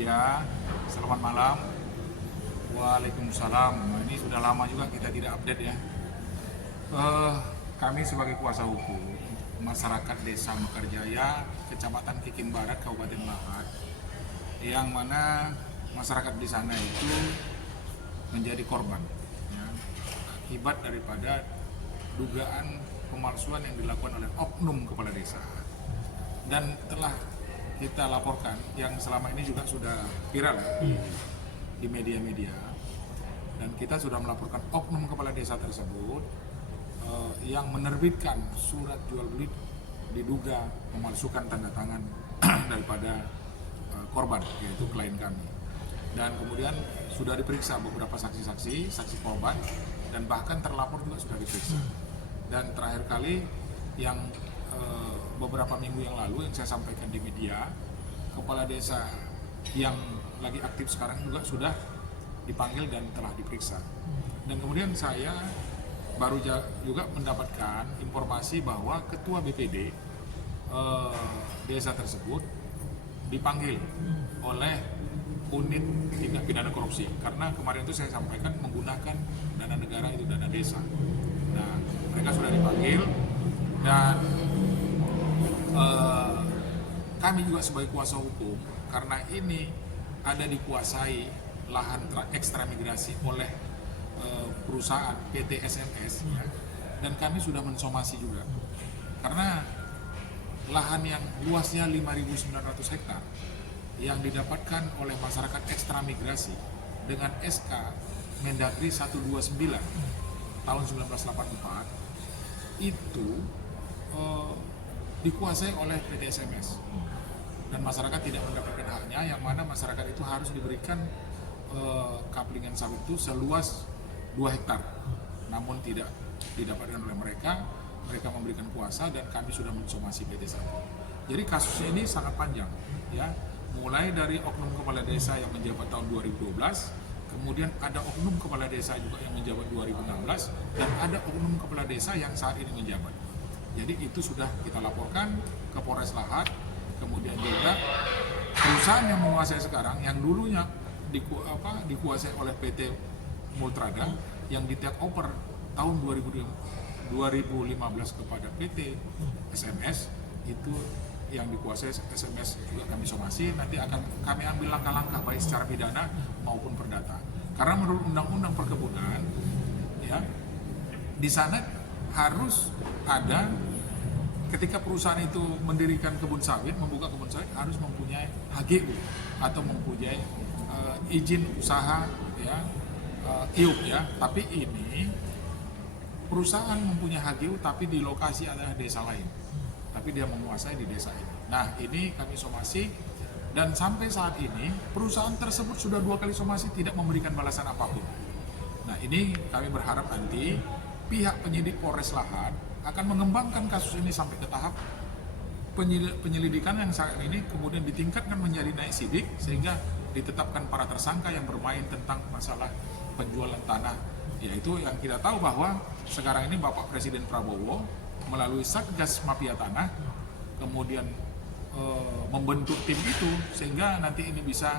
media, selamat malam. Waalaikumsalam. Ini sudah lama juga kita tidak update ya. Kami sebagai kuasa hukum masyarakat Desa Mekarjaya, Kecamatan Kikin Barat, Kabupaten Lahat, yang mana masyarakat di sana itu menjadi korban ya, akibat daripada dugaan pemalsuan yang dilakukan oleh oknum kepala desa. Dan telah kita laporkan yang selama ini juga sudah viral di media-media, dan kita sudah melaporkan oknum kepala desa tersebut yang menerbitkan surat jual beli diduga memalsukan tanda tangan daripada korban, yaitu klien kami. Dan kemudian sudah diperiksa beberapa saksi korban, dan bahkan terlapor juga sudah diperiksa. Dan terakhir kali yang beberapa minggu yang lalu yang saya sampaikan di media, kepala desa yang lagi aktif sekarang juga sudah dipanggil dan telah diperiksa. Dan kemudian saya baru juga mendapatkan informasi bahwa ketua BPD desa tersebut dipanggil oleh unit tindak pidana korupsi, karena kemarin itu saya sampaikan menggunakan dana negara, itu dana desa. Nah, mereka sudah dipanggil, dan kami juga sebagai kuasa hukum, karena ini ada dikuasai lahan ekstra migrasi oleh perusahaan PT SMS ya, dan kami sudah mensomasi juga, karena lahan yang luasnya 5.900 hektar yang didapatkan oleh masyarakat ekstra migrasi dengan SK Mendagri 129 tahun 1984 itu dikuasai oleh PT SMS, dan masyarakat tidak mendapatkan haknya, yang mana masyarakat itu harus diberikan kaplingan sawit itu seluas 2 hektar, namun tidak didapatkan oleh mereka memberikan kuasa, dan kami sudah mensomasi PT Sawit. Jadi kasus ini sangat panjang ya, mulai dari oknum kepala desa yang menjabat tahun 2012, kemudian ada oknum kepala desa juga yang menjabat 2016, dan ada oknum kepala desa yang saat ini menjabat. Jadi itu sudah kita laporkan ke Polres Lahat. Kemudian juga perusahaan yang menguasai sekarang, yang dulunya dikuasai oleh PT Multrada, yang di take over tahun 2015 kepada PT SMS, itu yang dikuasai SMS juga kami somasi. Nanti akan kami ambil langkah-langkah baik secara pidana maupun perdata. Karena menurut Undang-Undang Perkebunan ya, di sana harus ada, ketika perusahaan itu mendirikan kebun sawit, membuka kebun sawit, harus mempunyai HGU atau mempunyai izin usaha ya, IUP ya. Tapi ini perusahaan mempunyai HGU tapi di lokasi adalah desa lain, tapi dia menguasai di desa ini. Nah, ini kami somasi, dan sampai saat ini perusahaan tersebut sudah 2 kali somasi tidak memberikan balasan apapun. Nah, ini kami berharap nanti pihak penyidik Polres Lahat akan mengembangkan kasus ini sampai ke tahap penyelidikan yang saat ini kemudian ditingkatkan menjadi naik sidik, sehingga ditetapkan para tersangka yang bermain tentang masalah penjualan tanah. Yaitu yang kita tahu bahwa sekarang ini Bapak Presiden Prabowo melalui Satgas Mafia Tanah kemudian membentuk tim itu, sehingga nanti ini bisa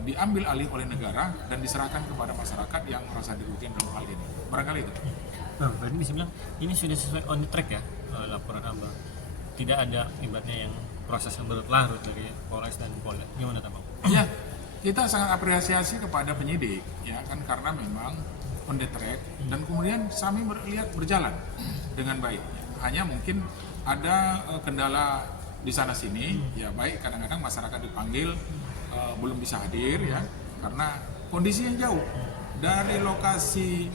diambil alih oleh negara dan diserahkan kepada masyarakat yang merasa dirugikan dalam hal ini. Barangkali itu. Bang, berarti bisa bilang ini sudah sesuai on the track ya, laporan Abang. Tidak ada ibaratnya yang proses yang berlarut dari Polres dan Polda. Gimana Bang? Ya, kita sangat apresiasi kepada penyidik ya kan, karena memang on the track, dan kemudian kami melihat berjalan dengan baik. Hanya mungkin ada kendala di sana sini ya, baik kadang-kadang masyarakat dipanggil belum bisa hadir ya, karena kondisi yang jauh dari lokasi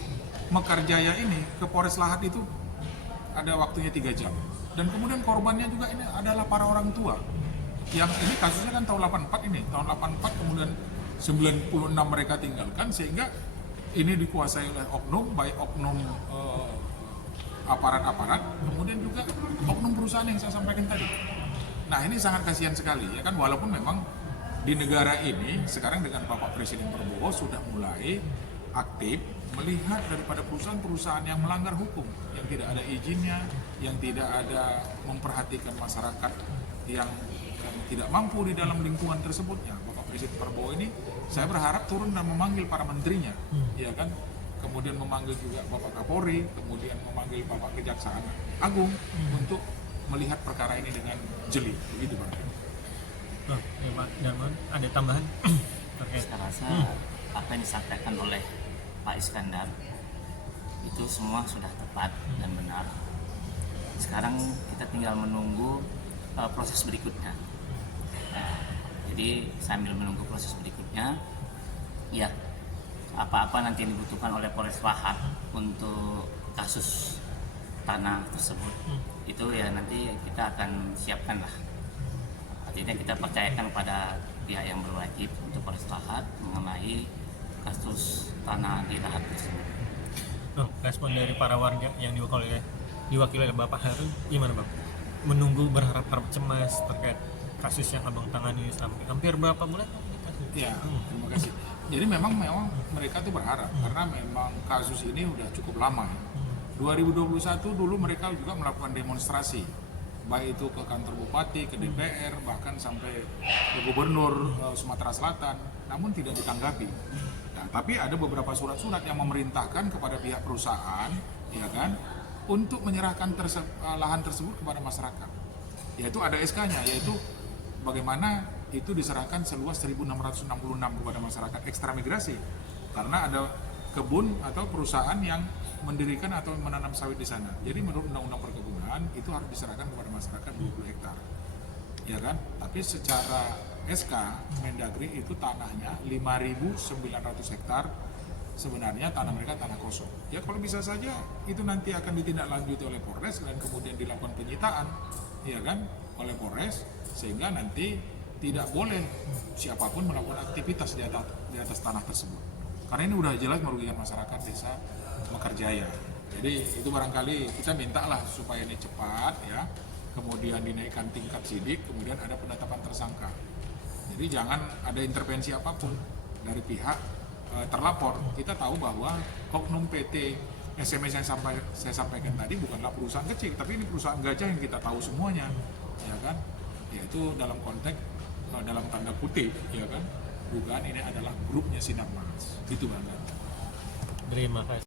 Mekarjaya ini ke Polres Lahat itu ada waktunya 3 jam. Dan kemudian korbannya juga ini adalah para orang tua. Yang ini kasusnya kan tahun 84 ini, tahun 84 kemudian 96 mereka tinggalkan, sehingga ini dikuasai oleh oknum, baik oknum aparat-aparat, kemudian juga oknum perusahaan yang saya sampaikan tadi. Nah, ini sangat kasihan sekali ya kan, walaupun memang di negara ini sekarang dengan Bapak Presiden Prabowo sudah mulai aktif melihat daripada perusahaan-perusahaan yang melanggar hukum, yang tidak ada izinnya, yang tidak ada memperhatikan masyarakat yang tidak mampu di dalam lingkungan tersebutnya. Bapak Presiden Prabowo ini saya berharap turun dan memanggil para menterinya, ya kan, kemudian memanggil juga Bapak Kapolri, kemudian memanggil Bapak Kejaksaan Agung untuk melihat perkara ini dengan jeli, begitu Bang. Oh, ya Pak Darman, ada tambahan terkait? Saya rasa apa yang disampaikan oleh Pak Iskandar itu semua sudah tepat dan benar. Sekarang kita tinggal menunggu proses berikutnya. Jadi sambil menunggu proses berikutnya, ya apa-apa nanti yang dibutuhkan oleh Polres Lahat untuk kasus tanah tersebut, itu ya nanti kita akan siapkan lah. Artinya kita percayakan kepada pihak yang berwajib untuk Polres Lahat mengenai kasus tanah di Lahat tersebut. Oh, respon dari para warga yang diwakili oleh Bapak Harun gimana Bang? Menunggu berharap-harap cemas terkait kasus yang Abang tangani sampai hampir berapa bulan? Ya, terima kasih. Jadi memang mereka tuh berharap karena memang kasus ini udah cukup lama. 2021 dulu mereka juga melakukan demonstrasi, baik itu ke kantor bupati, ke DPR, bahkan sampai ke gubernur Sumatera Selatan, namun tidak ditanggapi. Nah, tapi ada beberapa surat-surat yang memerintahkan kepada pihak perusahaan, ya kan, untuk menyerahkan lahan tersebut kepada masyarakat. Yaitu ada SK-nya, yaitu bagaimana itu diserahkan seluas 1.666 kepada masyarakat ekstra migrasi. Karena ada kebun atau perusahaan yang mendirikan atau menanam sawit di sana. Jadi menurut Undang-Undang Perkebunan itu harus diserahkan kepada masyarakat 20 hektar. Ya kan? Tapi secara SK Mendagri itu tanahnya 5.900 hektar. Sebenarnya tanah mereka tanah kosong. Ya kalau bisa saja itu nanti akan ditindaklanjuti oleh Polres dan kemudian dilakukan penyitaan, ya kan, oleh Polres, sehingga nanti tidak boleh siapapun melakukan aktivitas di atas tanah tersebut. Karena ini udah jelas merugikan masyarakat desa Mekarjaya. Jadi itu barangkali kita mintalah supaya ini cepat, ya, kemudian dinaikkan tingkat sidik, kemudian ada penetapan tersangka. Jadi jangan ada intervensi apapun dari pihak terlapor. Kita tahu bahwa oknum PT SMS yang saya sampaikan tadi bukanlah perusahaan kecil, tapi ini perusahaan gajah yang kita tahu semuanya, ya kan? Yaitu dalam konteks dalam tanda kutip, ya kan? Dugaan ini adalah grupnya Sinarmas. Itu Bang. Terima kasih.